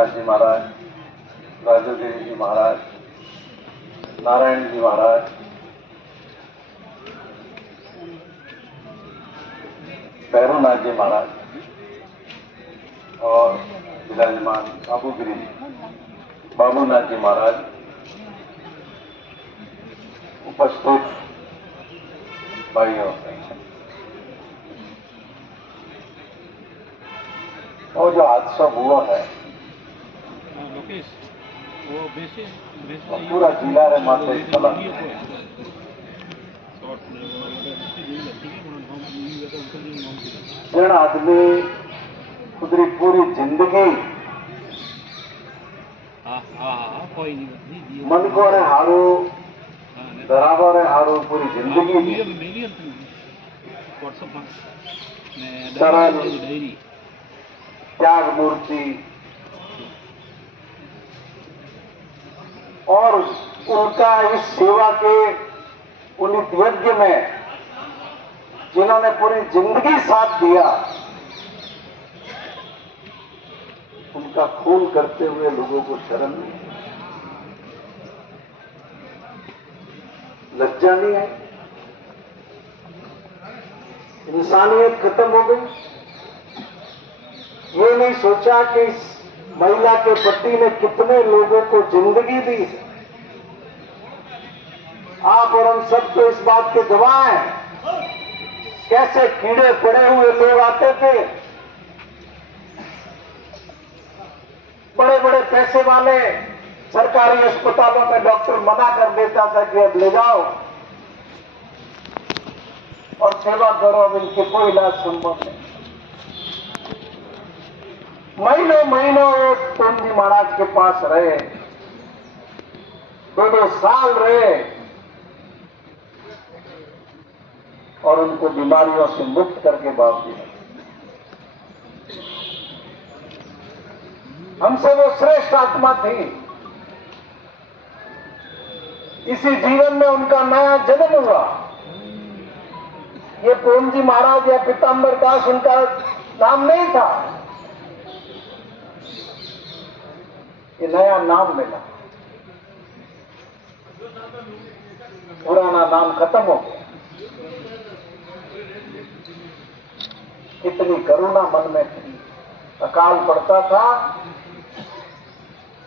जी महाराज, राजूगिरी जी महाराज, नारायण जी महाराज, भैरवनाथ जी महाराज और विराजमान बाबूनाथ जी महाराज, उपस्थित भाइयों, और जो हादसा हुआ है पूरा जिला रे मात्र जन आदमी खुदरी पूरी जिंदगी मन को रे हारू धरावा रे हारू पूरी जिंदगी सरल त्याग मूर्ति और उनका इस सेवा के पुनीत यज्ञ में जिन्होंने पूरी जिंदगी साथ दिया, उनका खून करते हुए लोगों को शर्म नहीं है, लज्जा नहीं है, इंसानियत खत्म हो गई। ये नहीं सोचा कि इस महिला के पति ने कितने लोगों को जिंदगी दी है। आप और हम सब तो इस बात के गवाह हैं, कैसे कीड़े पड़े हुए लोग आते थे, बड़े बड़े पैसे वाले सरकारी अस्पतालों में डॉक्टर मना कर देता था कि अब ले जाओ और सेवा करो, अब इनके कोई इलाज संभव नहीं। महीनों महीनों वो टोन जी महाराज के पास रहे, 2-2 साल रहे और उनको बीमारियों से मुक्त करके भाग दिया। हमसे वो श्रेष्ठ आत्मा थी। इसी जीवन में उनका नया जन्म हुआ। ये टोन जी महाराज या पीताम्बर दास उनका नाम नहीं था, ये नया नाम मिला। पुराना नाम खत्म हो गया। कितनी करुणा मन में थी। अकाल पड़ता था,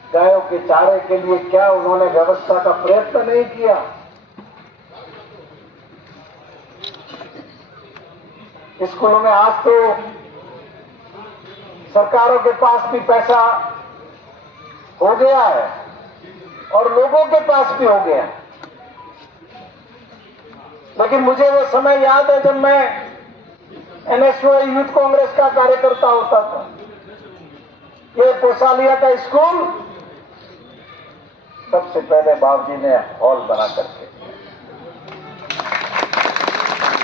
गायों के चारे के लिए क्या उन्होंने व्यवस्था का प्रयत्न नहीं किया। स्कूलों में आज तो सरकारों के पास भी पैसा हो गया है और लोगों के पास भी हो गया है, लेकिन मुझे वो समय याद है जब मैं NSY यूथ कांग्रेस का कार्यकर्ता होता था। ये कोसालिया का स्कूल सबसे पहले बाबू जी ने हॉल बना करके,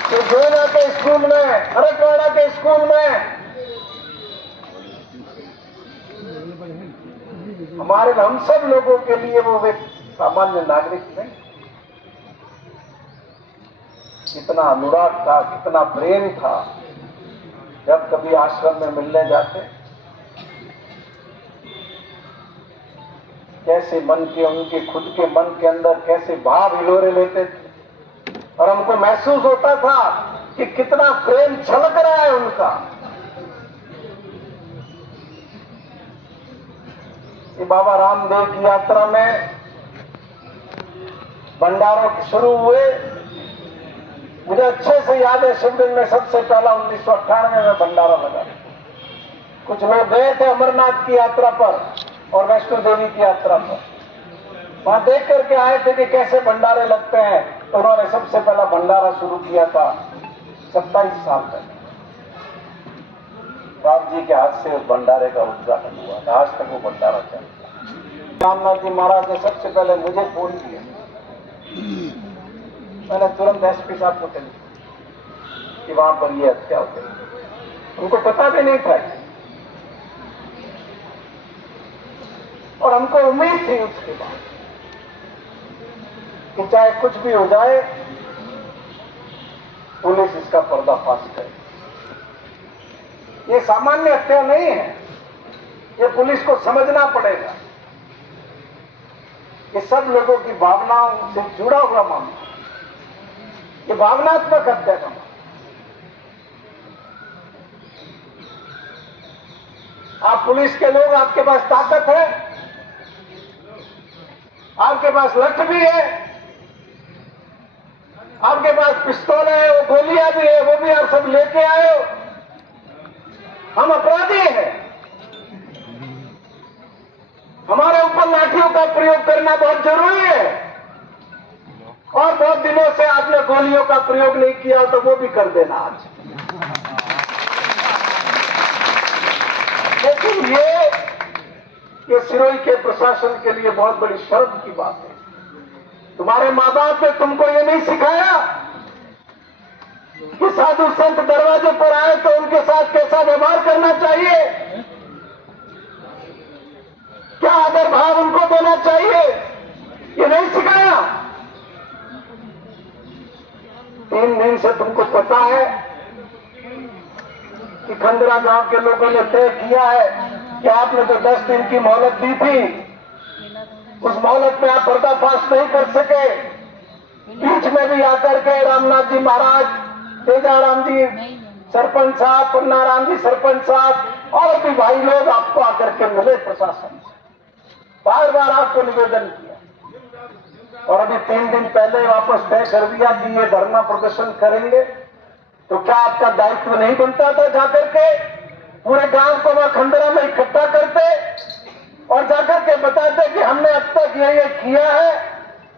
तो गोना के स्कूल में, हरकवाड़ा के स्कूल में हमारे हम सब लोगों के लिए वो एक सामान्य नागरिक नहीं, कितना अनुराग था, कितना प्रेम था। जब कभी आश्रम में मिलने जाते, कैसे मन के, उनके खुद के मन के अंदर कैसे भाव हिलोरे लेते थे और हमको महसूस होता था कि कितना प्रेम छलक रहा है उनका। ये बाबा रामदेव की यात्रा में भंडारों शुरू हुए, मुझे अच्छे से याद है। शिवलिंग में सबसे पहला 1998 में भंडारा लगा। कुछ लोग गए थे अमरनाथ की यात्रा पर और वैष्णो देवी की यात्रा पर, वहां देख करके आए थे कि कैसे भंडारे लगते हैं, तो उन्होंने सबसे पहला भंडारा शुरू किया था 27 साल पहले। बाबू जी के हाथ से उस भंडारे का उद्घाटन हुआ था, आज तक वो भंडारा चलता। रामनाथ जी महाराज ने सबसे पहले मुझे फोन किया, मैंने तुरंत SP साहब को टेलीफोन कि वहां पर ये हत्या हो गई। उनको पता भी नहीं था और हमको उम्मीद थी उसके बाद कि चाहे कुछ भी हो जाए, पुलिस इसका पर्दाफाश करे। ये सामान्य हत्या नहीं है, ये पुलिस को समझना पड़ेगा कि सब लोगों की भावनाओं से जुड़ा हुआ मामला, ये भावनात्मक हत्या का मामला। आप पुलिस के लोग, आपके पास ताकत है, आपके पास लठ भी है, आपके पास पिस्तौल है, वो गोलियां भी है, वो भी आप सब लेके आए हो। हम अपराधी हैं, हमारे ऊपर लाठियों का प्रयोग करना बहुत जरूरी है, और बहुत दिनों से आपने गोलियों का प्रयोग नहीं किया तो वो भी कर देना आज। लेकिन ये सिरोही के प्रशासन के लिए बहुत बड़ी शर्म की बात है। तुम्हारे माँ बाप ने तुमको ये नहीं सिखाया कि साधु संत दरवाजे पर आए तो उनके साथ कैसा व्यवहार करना चाहिए, क्या आदर भाव उनको देना चाहिए, ये नहीं सिखाया। 3 दिन से तुमको पता है कि खंडरा गांव के लोगों ने तय किया है कि आपने जो 10 दिन की मोहलत दी थी, उस मोहलत में आप पर्दाफाश नहीं कर सके। बीच में भी आकर के रामनाथ जी महाराज, तेजाराम जी सरपंच साहब, पन्नाराम जी सरपंच साहब और भी भाई लोग आपको आकर के मिले प्रशासन से, बार बार आपको निवेदन किया, और अभी 3 दिन पहले वापस तय कर दिया कि ये धरना प्रदर्शन करेंगे। तो क्या आपका दायित्व नहीं बनता था जाकर के पूरे गांव को वहां खंडरा में इकट्ठा करते और जाकर के बताते कि हमने अब तक ये किया है,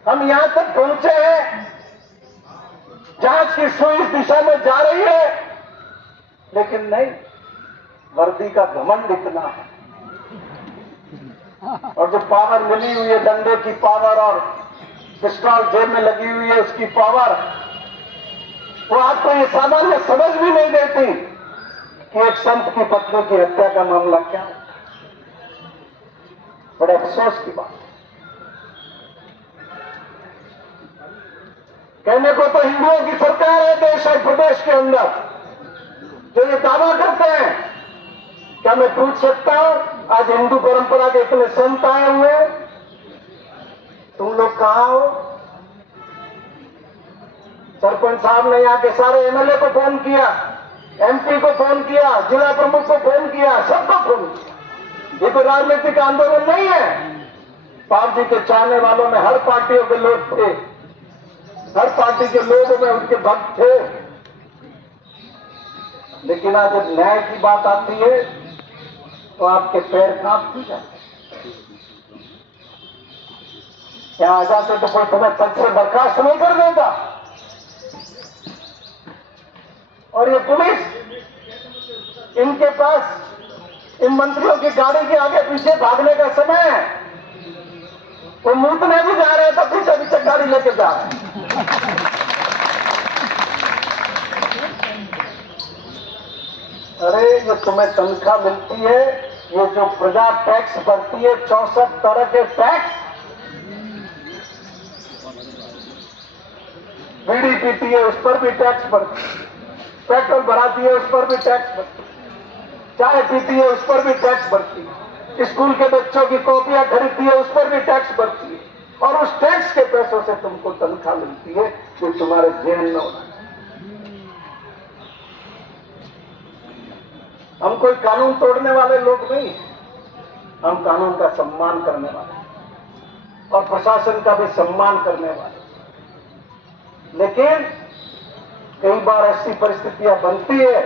हम यहां तक पहुंचे हैं, जांच की सुई इस दिशा में जा रही है। लेकिन नहीं, वर्दी का घमंड इतना है, और जो पावर मिली हुई है, डंडे की पावर और पिस्टल जेब में लगी हुई है उसकी पावर, वो आपको ये सामान्य समझ भी नहीं देती कि एक संत की पत्नी की हत्या का मामला क्या है। बड़े अफसोस की बात। कहने को तो हिंदुओं की सरकार है देश और प्रदेश के अंदर, जो ये दावा करते हैं। क्या मैं पूछ सकता हूं, आज हिंदू परंपरा के इतने संत आए हुए, तुम लोग कहां हो? सरपंच साहब ने यहाँ के सारे एमएलए को फोन किया, एमपी को फोन किया, जिला प्रमुख को फोन किया, सबको फोन किया। ये कोई राजनीतिक आंदोलन नहीं है। पाल जी के चाहने वालों में हर पार्टियों के लोग थे, हर पार्टी के लोगों में उनके भक्त थे। लेकिन आज जब न्याय की बात आती है तो आपके पैर कांपते जाते। क्या आ जाते तो कोई तुम्हें पद से बर्खास्त नहीं कर देता। और ये पुलिस, इनके पास इन मंत्रियों की गाड़ी के आगे पीछे भागने का समय है। वो मूतने भी जा रहे हैं तो पीछे पीछे गाड़ी लेके जा रहे हैं। अरे ये तुम्हें तनख्वाह मिलती है, ये जो प्रजा टैक्स भरती है, 64 तरह के टैक्स, बीड़ी पीती है उस पर भी टैक्स भरती है, पेट्रोल भराती है उस पर भी टैक्स भरती है, चाय पीती है उस पर भी टैक्स भरती है, स्कूल के बच्चों की कॉपियां खरीदती है उस पर भी टैक्स भरती है, और उस टैक्स के पैसों से तुमको तनख्वाह मिलती है जो तुम्हारे जेल में होना। हम कोई कानून तोड़ने वाले लोग नहीं, हम कानून का सम्मान करने वाले और प्रशासन का भी सम्मान करने वाले। लेकिन कई बार ऐसी परिस्थितियां बनती है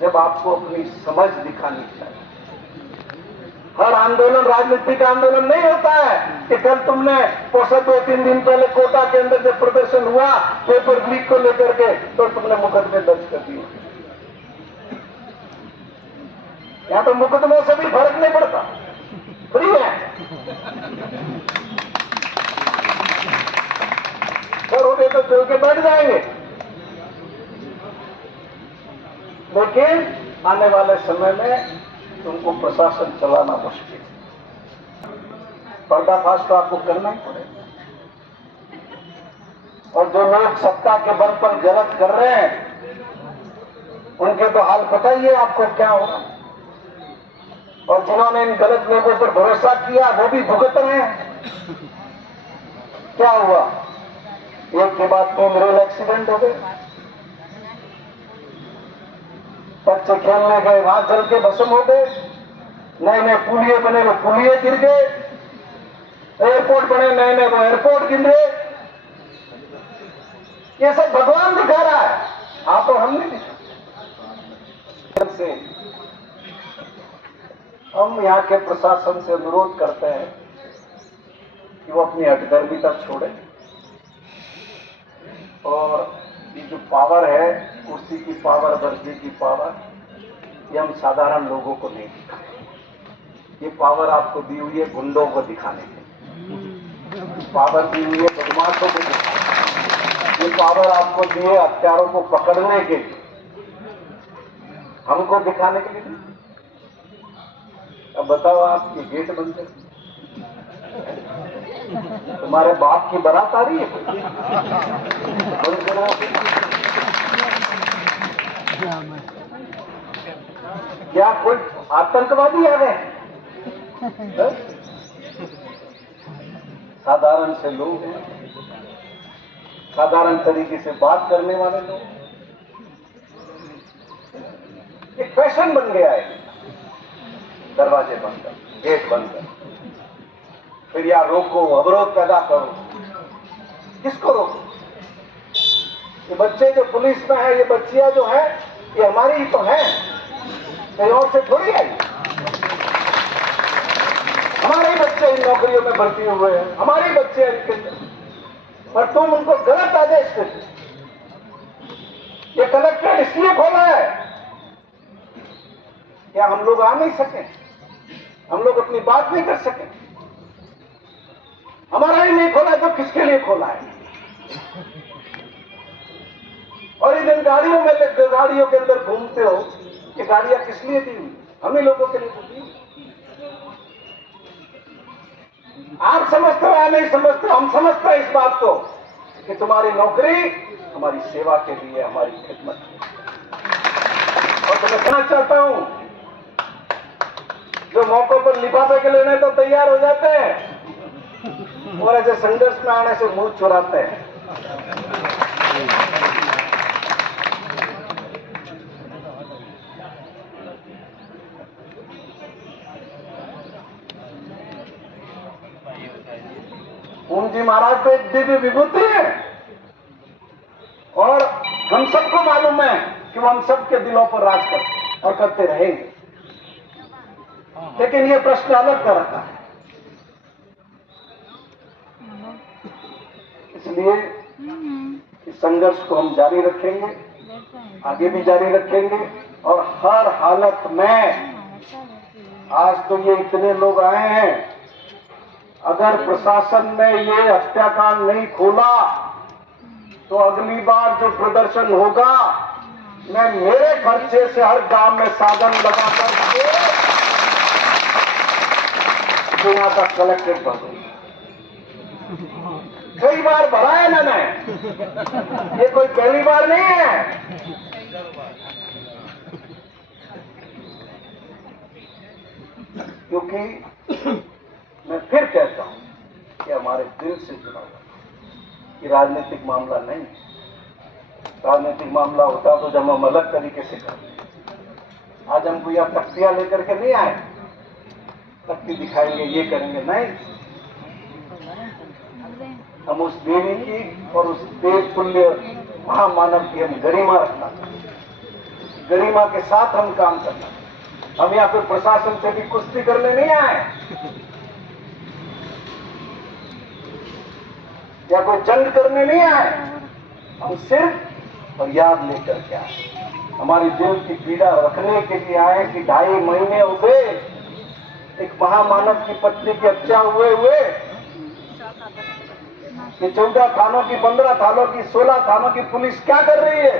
जब आपको अपनी समझ दिखानी चाहिए। हर आंदोलन राजनीतिक आंदोलन नहीं होता है कि कल तुमने औसत 2-3 दिन पहले कोटा के अंदर जब प्रदर्शन हुआ पेपर लीक को लेकर के, तो तुमने मुकदमे दर्ज कर दिए। यहां तो मुकदमों से भी फर्क नहीं पड़ता, फ्री है, करोगे तो चल के बैठ जाएंगे। लेकिन आने वाले समय में तुमको प्रशासन चलाना मुश्किल, पर्दाफाश तो आपको करना ही पड़ेगा। और जो लोग सत्ता के बल पर गलत कर रहे हैं उनके तो हाल पता ही है आपको क्या होगा। और जिन्होंने इन गलत लोगों पर भरोसा किया वो भी भुगत रहे हैं। क्या हुआ? एक के बाद 3 रेल एक्सीडेंट हो गए, बच्चे खेलने गए वहां जल के भस्म हो गए, नए नए पुलिये बने वो पुलिये गिर गए, एयरपोर्ट बने नए नए वो एयरपोर्ट गिर गए। ये सब भगवान दिखा रहा है, आप और हम नहीं दिखा। से हम यहाँ के प्रशासन से अनुरोध करते हैं कि वो अपनी हठगर्मिता छोड़े और ये जो पावर है, कुर्सी की पावर, वर्दी की पावर, ये हम साधारण लोगों को नहीं दिखाए। ये पावर आपको दी हुई है गुंडों को दिखाने के, पावर दी हुई है बदमाशों को दिखाने, ये पावर आपको दी है हत्यारों को पकड़ने के लिए, हमको दिखाने के लिए नहीं। अब बताओ, आप ये गेट बंद कर, तुम्हारे बाप की बारात आ रही है, बंद करो। क्या कोई आतंकवादी आ गए? साधारण से लोग हैं, साधारण तरीके से बात करने वाले लोग, एक फैशन बन गया है। दरवाजे बंद कर, गेट बंद कर, फिर या रोको, अवरोध पैदा करो। किसको रोको? ये बच्चे जो पुलिस में है, ये बच्चियां जो है, ये हमारी ही तो है, कहीं और से थोड़ी आई। हमारे ही बच्चे इन नौकरियों में भर्ती हुए हैं, हमारे ही बच्चे इनके अंदर, पर तुम उनको गलत आदेश देते। ये कलेक्ट्रेट इसलिए खोला है क्या हम लोग आ नहीं सके, हम लोग अपनी बात नहीं कर सके? हमारा ही नहीं खोला तो किसके लिए खोला है? और इन गाड़ियों में, गाड़ियों के अंदर घूमते हो, ये गाड़ियां किस लिए दी हुई? हम ही लोगों के लिए तो दी। आप समझते हो या नहीं समझते? हम समझते हैं इस बात को कि तुम्हारी नौकरी हमारी सेवा के लिए, हमारी खिदमत के लिए। और तो मैं कहना चाहता हूं, जो मौकों पर लिफाफे के लेने तो तैयार हो जाते हैं और ऐसे संघर्ष में आने से मुंह चुराते हैं। पूंजी महाराज तो एक दिव्य विभूति है और हम सबको मालूम है कि वो हम सबके दिलों पर राज करते और करते रहेंगे। लेकिन ये प्रश्न अलग तरह का है, इसलिए इस संघर्ष को हम जारी रखेंगे, आगे भी जारी रखेंगे और हर हालत में। आज तो ये इतने लोग आए हैं, अगर प्रशासन ने ये हत्याकांड नहीं खोला तो अगली बार जो प्रदर्शन होगा, मैं मेरे खर्चे से हर गांव में साधन लगा करके यहाँ का कलेक्ट्रेट भरूंगा। कई बार भरा है मैंने, ये कोई पहली बार नहीं है। क्योंकि मैं फिर कहता हूं कि हमारे दिल से जुड़ा हुआ कि राजनीतिक मामला नहीं है। राजनीतिक मामला होता तो जब हम अलग तरीके से करते। आज हमको यह तख्तियां लेकर के नहीं आए, तख्ती दिखाएंगे, ये करेंगे, नहीं। हम उस देवी की और उस देव तुल्य महामानव की हम गरिमा रखना, गरिमा के साथ हम काम करना। हम यहाँ पे प्रशासन से भी कुश्ती करने नहीं आए या कोई जंग करने नहीं आए, हम सिर्फ फरियाद लेकर के आए, हमारी दिल की पीड़ा रखने के लिए आए कि 2.5 महीने हो गए एक महामानव की पत्नी की हत्या हुए कि 14 थानों की, 15 थानों की, 16 थानों की पुलिस क्या कर रही है?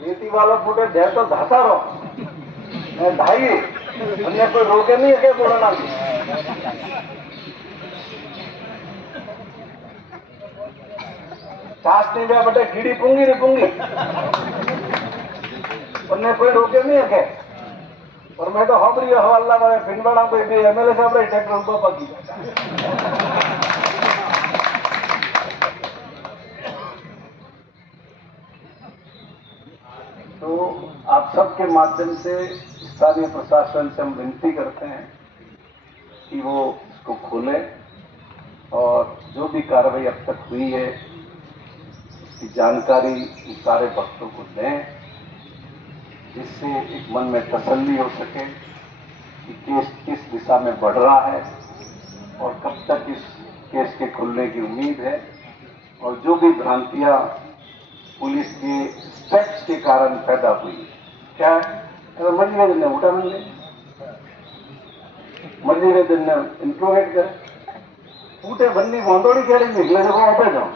बेटी वाला फुटे जय तो धाता रहो, मैं ढाई अन्य कोई रोके नहीं है बोलना। छाछ नहीं गया बेटे कीड़ी पूंगी नहीं पूंगी उन्हें कोई रोके नहीं है और मैं तो खबरी हवाला में भिंडवाड़ा कोई भी एमएलए साहब रहे ट्रैक्टर उनको पकी तो आप सबके माध्यम से स्थानीय प्रशासन से हम विनती करते हैं कि वो इसको खोले और जो भी कार्रवाई अब तक हुई है उसकी जानकारी सारे भक्तों को दें, जिससे एक मन में तसल्ली हो सके कि केस किस दिशा में बढ़ रहा है और कब तक इस केस के खुलने की उम्मीद है। और जो भी भ्रांतियां पुलिस के स्टेप्स के कारण पैदा हुई, क्या है मर्जी वे दिन उठा मिल मर्जी वे दिन इंट्रोगेट करे ऊटे बन्नी मोंदोड़ी कह रही निकले देखो वापस जाओ।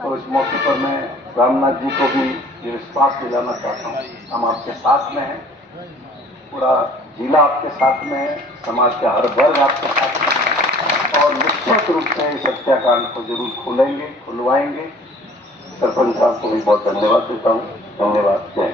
और इस मौके पर मैं रामनाथ जी को भी ये विश्वास दिलाना चाहता हूँ, हम आपके साथ में हैं, पूरा जिला आपके साथ में है, समाज का हर वर्ग आपके साथ में है और निश्चित रूप से इस हत्याकांड को जरूर खोलेंगे, खुलवाएंगे। सरपंच साहब को भी बहुत धन्यवाद देता हूँ। धन्यवाद। जय